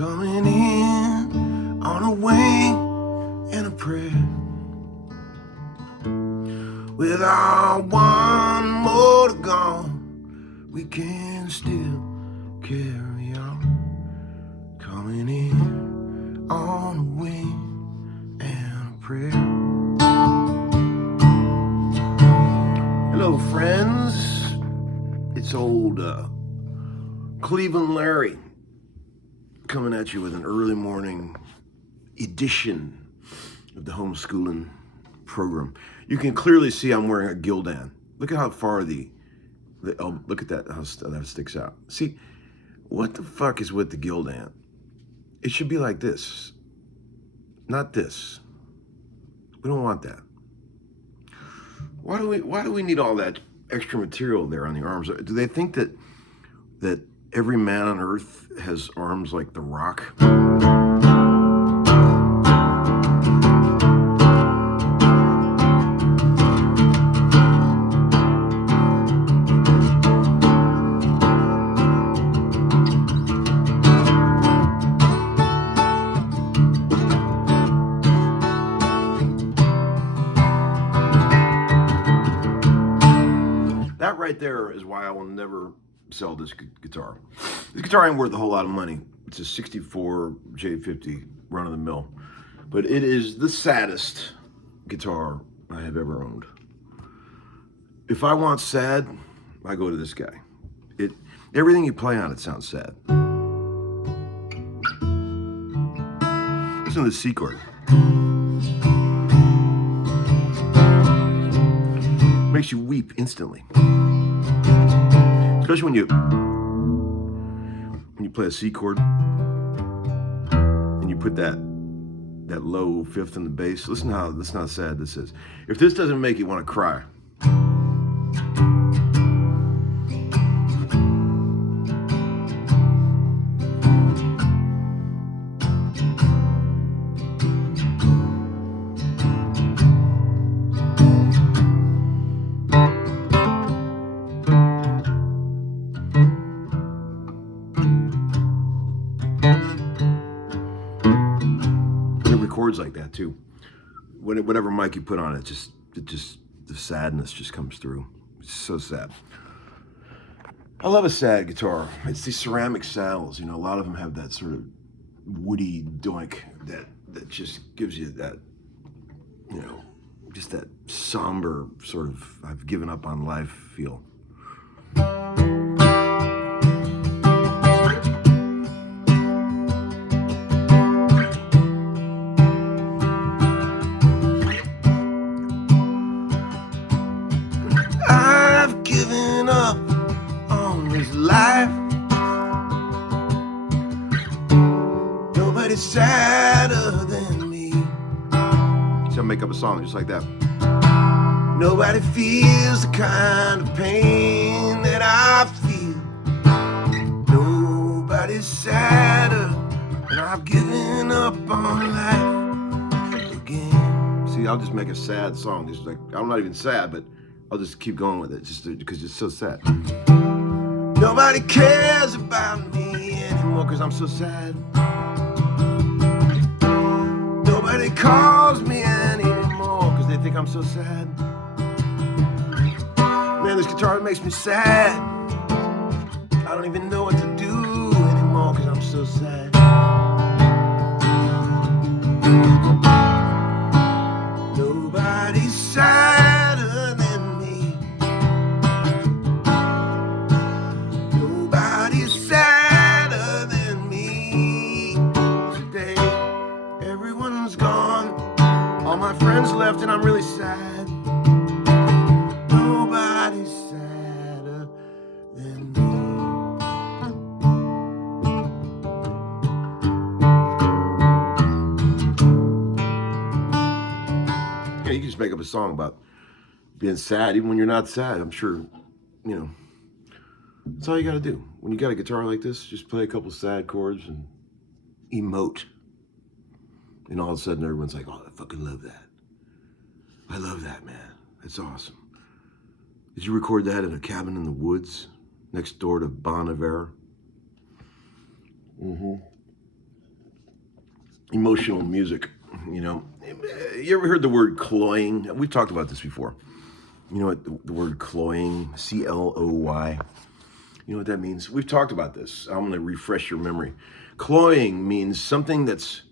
coming in on a wing and a prayer. Without one more to go, we can still carry on. Coming in on a wing and a prayer. Hello, friends. It's old Cleveland Larry coming at you with an early morning edition of the Homeskoolin program. You can clearly see I'm wearing a Gildan. Look at how far oh, look at that, how that sticks out. See, what the fuck is with the Gildan? It should be like this, not this. We don't want that. Why do we need all that extra material there on the arms? Do they think that every man on earth has arms like The Rock? That right there is why I will never sell this guitar. This guitar ain't worth a whole lot of money. It's a 64 J50 run of the mill, but it is the saddest guitar I have ever owned. If I want sad, I go to this guy. Everything you play on it sounds sad. Listen to the C chord. Makes you weep instantly. Especially when you play a C chord and you put that low fifth in the bass. Listen how sad this is. If this doesn't make you want to cry. Chords like that too. Whatever mic you put on it, just the sadness just comes through. It's so sad. I love a sad guitar. It's these ceramic saddles. You know, a lot of them have that sort of woody doink that just gives you that, you know, just that somber sort of I've given up on life feel. Life, nobody's sadder than me. So I make up a song just like that. Nobody feels the kind of pain that I feel. Nobody's sadder, and I've given up on life again. See, I'll just make a sad song. Just like I'm not even sad, but I'll just keep going with it just because it's so sad. Nobody cares about me anymore because I'm so sad. Nobody calls me anymore because they think I'm so sad. Man, this guitar makes me sad. I don't even know what to do anymore because I'm so sad. Nobody's sadder than me. Nobody's sadder than me today. Everyone's gone. All my friends left and I'm really sad. Nobody's sadder than me. Yeah, you can just make up a song about being sad, even when you're not sad. I'm sure, you know, that's all you got to do. When you got a guitar like this, just play a couple sad chords and emote. And all of a sudden, everyone's like, oh, I fucking love that. I love that, man. That's awesome. Did you record that in a cabin in the woods next door to Bon Iver? Emotional music, you know. You ever heard the word cloying? We've talked about this before. You know what the word cloying, C-L-O-Y, you know what that means? We've talked about this. I'm going to refresh your memory. Cloying means something that's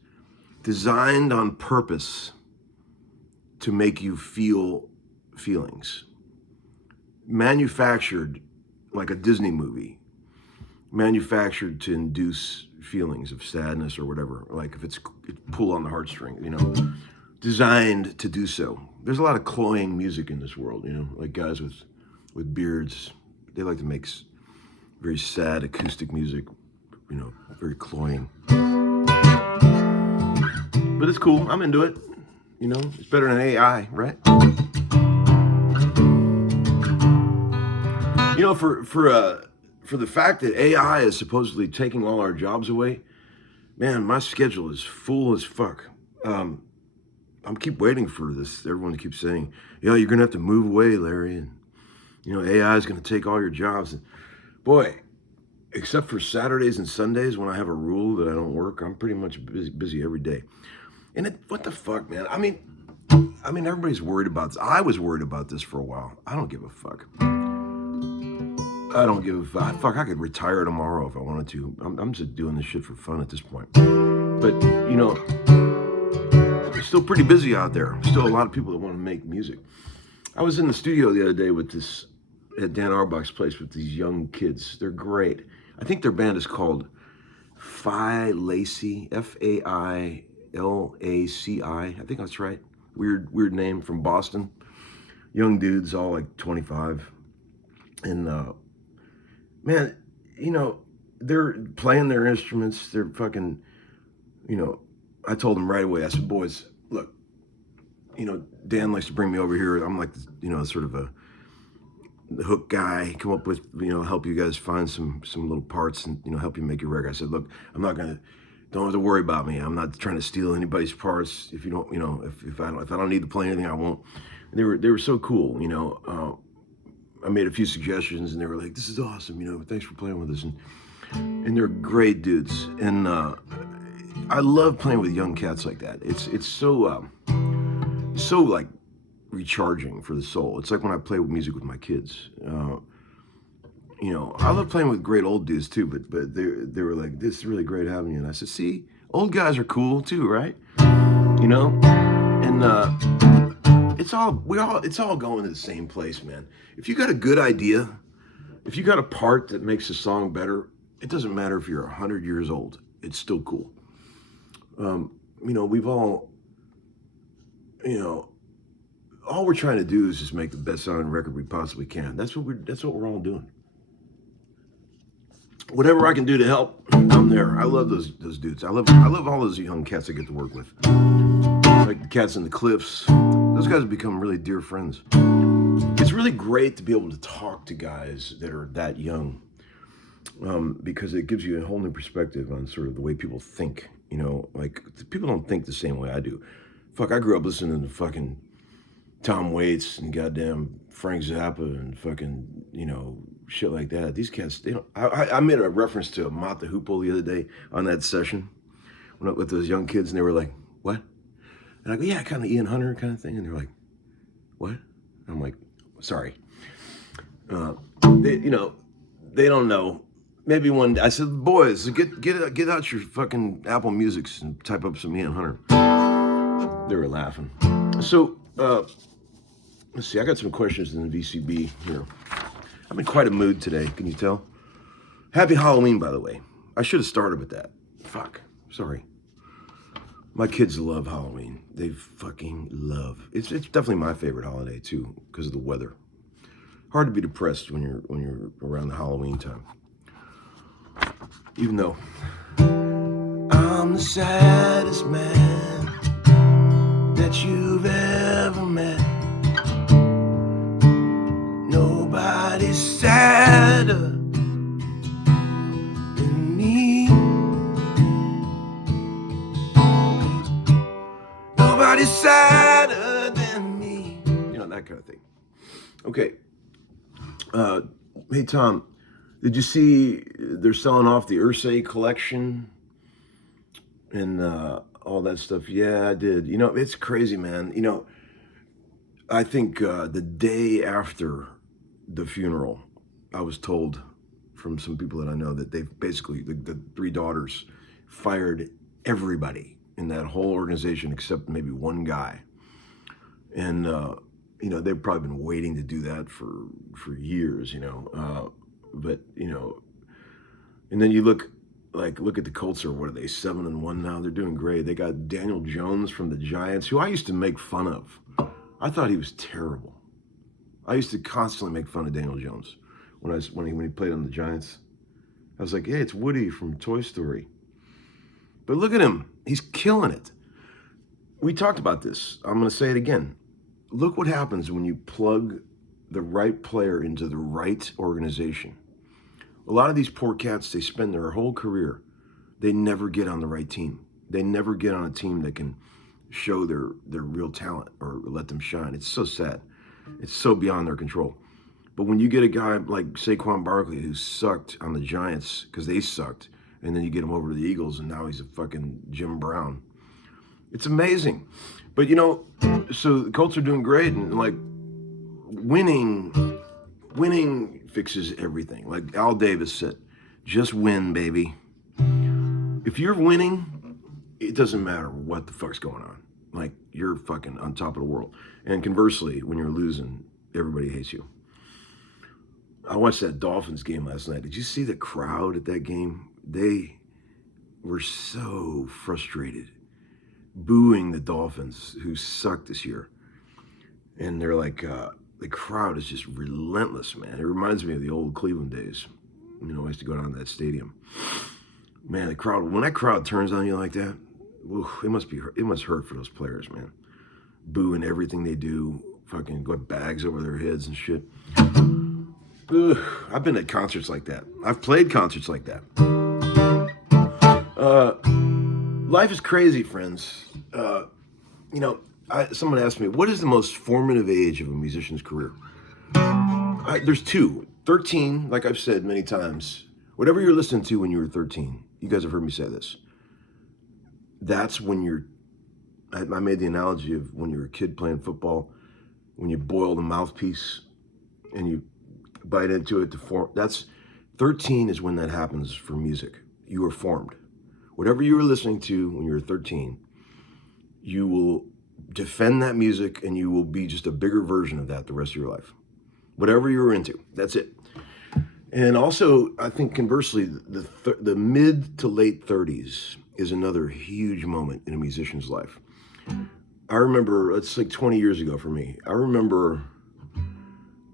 designed on purpose to make you feel feelings. Manufactured like a Disney movie. Manufactured to induce feelings of sadness or whatever. Like if it pull on the heartstring, you know. Designed to do so. There's a lot of cloying music in this world, you know. Like guys with beards. They like to make very sad acoustic music, you know, very cloying. But it's cool. I'm into it. You know, it's better than AI, right? You know, for the fact that AI is supposedly taking all our jobs away, man, my schedule is full as fuck. I'm keep waiting for this. Everyone keeps saying, you know, you're gonna have to move away, Larry, and you know, AI is gonna take all your jobs. And boy, except for Saturdays and Sundays when I have a rule that I don't work, I'm pretty much busy every day. And what the fuck, man? I mean, everybody's worried about this. I was worried about this for a while. I don't give a fuck. I don't give a fuck. Fuck, I could retire tomorrow if I wanted to. I'm just doing this shit for fun at this point. But, you know, it's still pretty busy out there. Still a lot of people that want to make music. I was in the studio the other day with this at Dan Auerbach's place with these young kids. They're great. I think their band is called Phi Lacy, F-A-I-L-A-C-I. I think that's right. Weird name, from Boston. Young dudes, all like 25. And man, you know, they're playing their instruments. They're fucking, you know, I told them right away, I said, boys, look, you know, Dan likes to bring me over here. I'm like, you know, sort of the hook guy, come up with, you know, help you guys find some little parts and, you know, help you make your record. I said, look, don't have to worry about me. I'm not trying to steal anybody's parts. If you don't, you know, if I don't need to play anything, I won't. And they were so cool, you know. I made a few suggestions and they were like, this is awesome, you know, thanks for playing with us. And they're great dudes. And I love playing with young cats like that. It's so like recharging for the soul. It's like when I play with music with my kids. You know, I love playing with great old dudes too, but they were like, this is really great having you. And I said, see, old guys are cool too, right? You know? And it's all going to the same place, man. If you got a good idea, if you got a part that makes a song better, it doesn't matter if you're 100 years old. It's still cool. You know, we've all, you know, all we're trying to do is just make the best sounding record we possibly can. That's what we're all doing. Whatever I can do to help, I'm there. I love those dudes. I love all those young cats I get to work with. Like the Cats in the Cliffs. Those guys have become really dear friends. It's really great to be able to talk to guys that are that young, because it gives you a whole new perspective on sort of the way people think. You know, like, people don't think the same way I do. Fuck, I grew up listening to fucking Tom Waits and goddamn Frank Zappa and fucking, you know, shit like that. These cats, they don't. I made a reference to Mott the Hoople the other day on that session with those young kids, and they were like, what? And I go, yeah, kind of Ian Hunter kind of thing. And they're like, what? And I'm like, sorry. You know, they don't know. Maybe one day, I said, boys, get out your fucking Apple Musics and type up some Ian Hunter. They were laughing. So, let's see, I got some questions in the VCB here. I'm in quite a mood today, can you tell? Happy Halloween, by the way. I should have started with that. Fuck, sorry. My kids love Halloween. They fucking love. It's definitely my favorite holiday too, because of the weather. Hard to be depressed when you're around the Halloween time. Even though I'm the saddest man that you've ever met. Nobody's sadder than me. Nobody's sadder than me. You know, that kind of thing. Okay. Hey, Tom, did you see they're selling off the Ursay collection and all that stuff? Yeah, I did. You know, it's crazy, man. You know, I think the day after the funeral, I was told from some people that I know that they've basically, the three daughters fired everybody in that whole organization except maybe one guy. And, you know, they've probably been waiting to do that for years, you know. But, you know, and then you look at the Colts, or what are they, 7-1 now? They're doing great. They got Daniel Jones from the Giants, who I used to make fun of. I thought he was terrible. I used to constantly make fun of Daniel Jones when he played on the Giants. I was like, hey, it's Woody from Toy Story. But look at him. He's killing it. We talked about this. I'm going to say it again. Look what happens when you plug the right player into the right organization. A lot of these poor cats, they spend their whole career, they never get on the right team. They never get on a team that can show their real talent or let them shine. It's so sad. It's so beyond their control. But when you get a guy like Saquon Barkley, who sucked on the Giants because they sucked, and then you get him over to the Eagles, and now he's a fucking Jim Brown. It's amazing. But, you know, so the Colts are doing great, and like winning fixes everything. Like Al Davis said, just win, baby. If you're winning, it doesn't matter what the fuck's going on. Like, you're fucking on top of the world. And conversely, when you're losing, everybody hates you. I watched that Dolphins game last night. Did you see the crowd at that game? They were so frustrated, booing the Dolphins, who suck this year. And they're like, the crowd is just relentless, man. It reminds me of the old Cleveland days. You know, I used to go down to that stadium. Man, the crowd, when that crowd turns on you like that, it must hurt for those players, man. Booing everything they do, fucking got bags over their heads and shit. I've been at concerts like that. I've played concerts like that. Life is crazy, friends. You know, someone asked me, what is the most formative age of a musician's career? There's two. 13, like I've said many times, whatever you're listening to when you were 13, you guys have heard me say this. That's when I made the analogy of when you're a kid playing football, when you boil the mouthpiece and you bite into it to form. 13 is when that happens for music. You are formed. Whatever you were listening to when you were 13, you will defend that music and you will be just a bigger version of that the rest of your life. Whatever you were into, that's it. And also, I think conversely, the mid to late 30s is another huge moment in a musician's life. I remember, it's like 20 years ago for me. I remember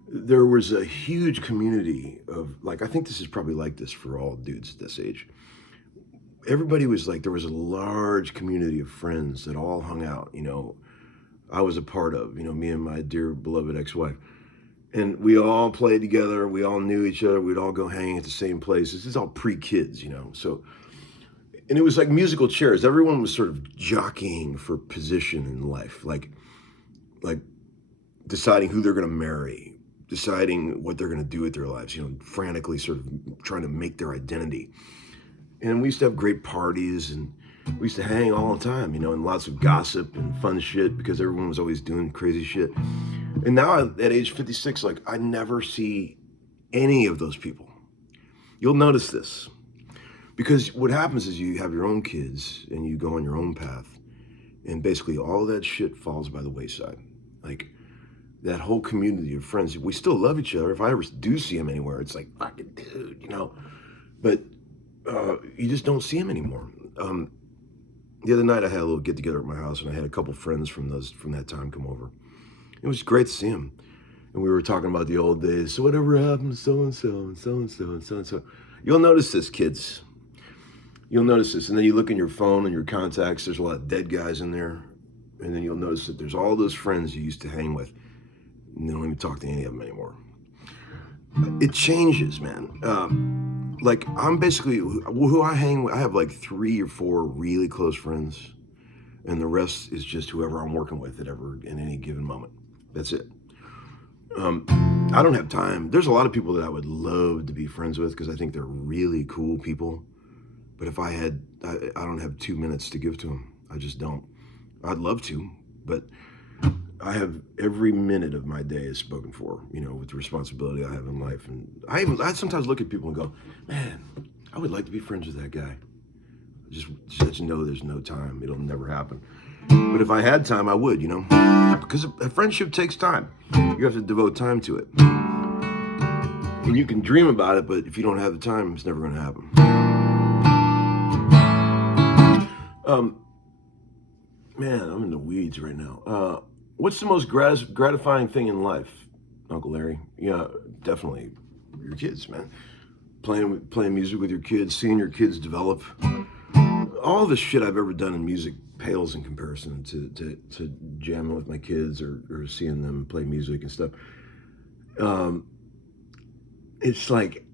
there was a huge community of, like, I think this is probably like this for all dudes at this age. Everybody was like, there was a large community of friends that all hung out, you know, I was a part of, you know, me and my dear beloved ex-wife. And we all played together. We all knew each other. We'd all go hanging at the same places. This is all pre-kids, you know. So, and it was like musical chairs. Everyone was sort of jockeying for position in life, like deciding who they're going to marry, deciding what they're going to do with their lives, you know, frantically sort of trying to make their identity. And we used to have great parties, and we used to hang all the time, you know, and lots of gossip and fun shit because everyone was always doing crazy shit. And now at age 56, like, I never see any of those people. You'll notice this. Because what happens is you have your own kids and you go on your own path, and basically all that shit falls by the wayside. Like, that whole community of friends, we still love each other. If I ever do see them anywhere, it's like, fucking dude, you know. But you just don't see them anymore. The other night I had a little get together at my house, and I had a couple friends from that time come over. It was great to see them. And we were talking about the old days. So whatever happened to so-and-so and so-and-so and so-and-so. You'll notice this, kids. You'll notice this. And then you look in your phone and your contacts, there's a lot of dead guys in there. And then you'll notice that there's all those friends you used to hang with, and they don't even talk to any of them anymore. It changes, man. Like, I'm basically, who I hang with, I have like 3 or 4 really close friends. And the rest is just whoever I'm working with at any given moment. That's it. I don't have time. There's a lot of people that I would love to be friends with because I think they're really cool people. But if I don't have 2 minutes to give to them. I just don't. I'd love to, but I have every minute of my day is spoken for, you know, with the responsibility I have in life. And I sometimes look at people and go, man, I would like to be friends with that guy. Just let you know there's no time. It'll never happen. But if I had time, I would, you know, because a friendship takes time. You have to devote time to it. And you can dream about it, but if you don't have the time, it's never going to happen. Man, I'm in the weeds right now. What's the most gratifying thing in life, Uncle Larry? Yeah, definitely your kids, man. Playing music with your kids, seeing your kids develop. All the shit I've ever done in music pales in comparison to jamming with my kids or seeing them play music and stuff. It's like,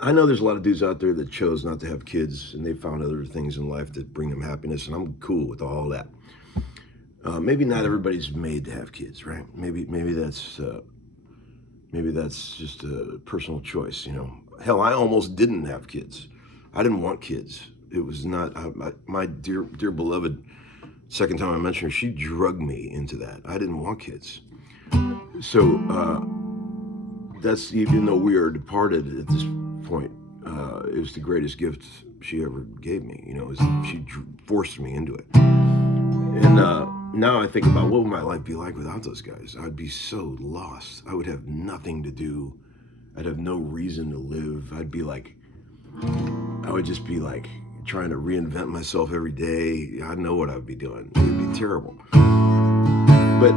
I know there's a lot of dudes out there that chose not to have kids, and they found other things in life that bring them happiness, and I'm cool with all that. Maybe not everybody's made to have kids, right? Maybe that's just a personal choice, you know. Hell, I almost didn't have kids. I didn't want kids. It was not, my dear beloved, second time I mentioned her, she drugged me into that. I didn't want kids. So that's, even though we are departed at this point, it was the greatest gift she ever gave me. You know, she forced me into it. And now I think about what would my life be like without those guys. I'd be so lost. I would have nothing to do I'd have no reason to live. I would just be like trying to reinvent myself every day. I know what I would be doing. It would be terrible. But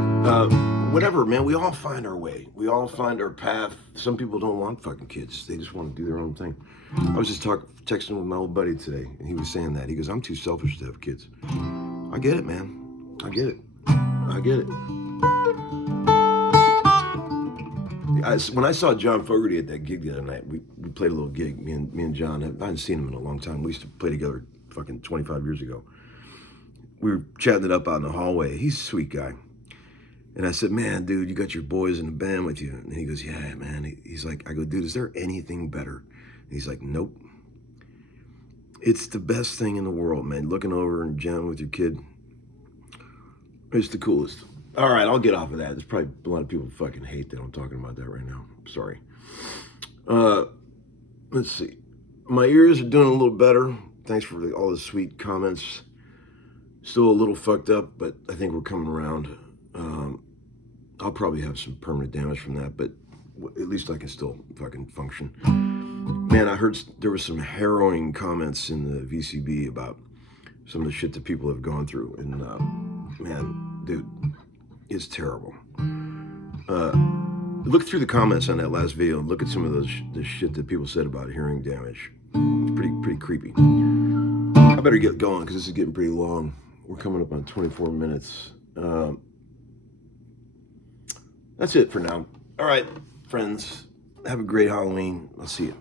whatever, man, we all find our way. We all find our path. Some people don't want fucking kids. They just want to do their own thing. I was just texting with my old buddy today, and he was saying that. He goes, I'm too selfish to have kids. I get it, man. I get it. I get it. When I saw John Fogerty at that gig the other night, we played a little gig. Me and John, I hadn't seen him in a long time. We used to play together fucking 25 years ago. We were chatting it up out in the hallway. He's a sweet guy. And I said, man, dude, you got your boys in the band with you. And he goes, yeah, man. He's like, I go, dude, is there anything better? And he's like, nope. It's the best thing in the world, man. Looking over and jamming with your kid. It's the coolest. All right, I'll get off of that. There's probably a lot of people fucking hate that I'm talking about that right now. Sorry. Let's see. My ears are doing a little better. Thanks for all the sweet comments. Still a little fucked up, but I think we're coming around. I'll probably have some permanent damage from that, but at least I can still fucking function. Man, I heard there was some harrowing comments in the VCB about some of the shit that people have gone through. And man, dude, it's terrible. Look through the comments on that last video and look at some of the shit that people said about hearing damage. It's pretty creepy. I better get going because this is getting pretty long. We're coming up on 24 minutes. That's it for now. All right, friends. Have a great Halloween. I'll see you.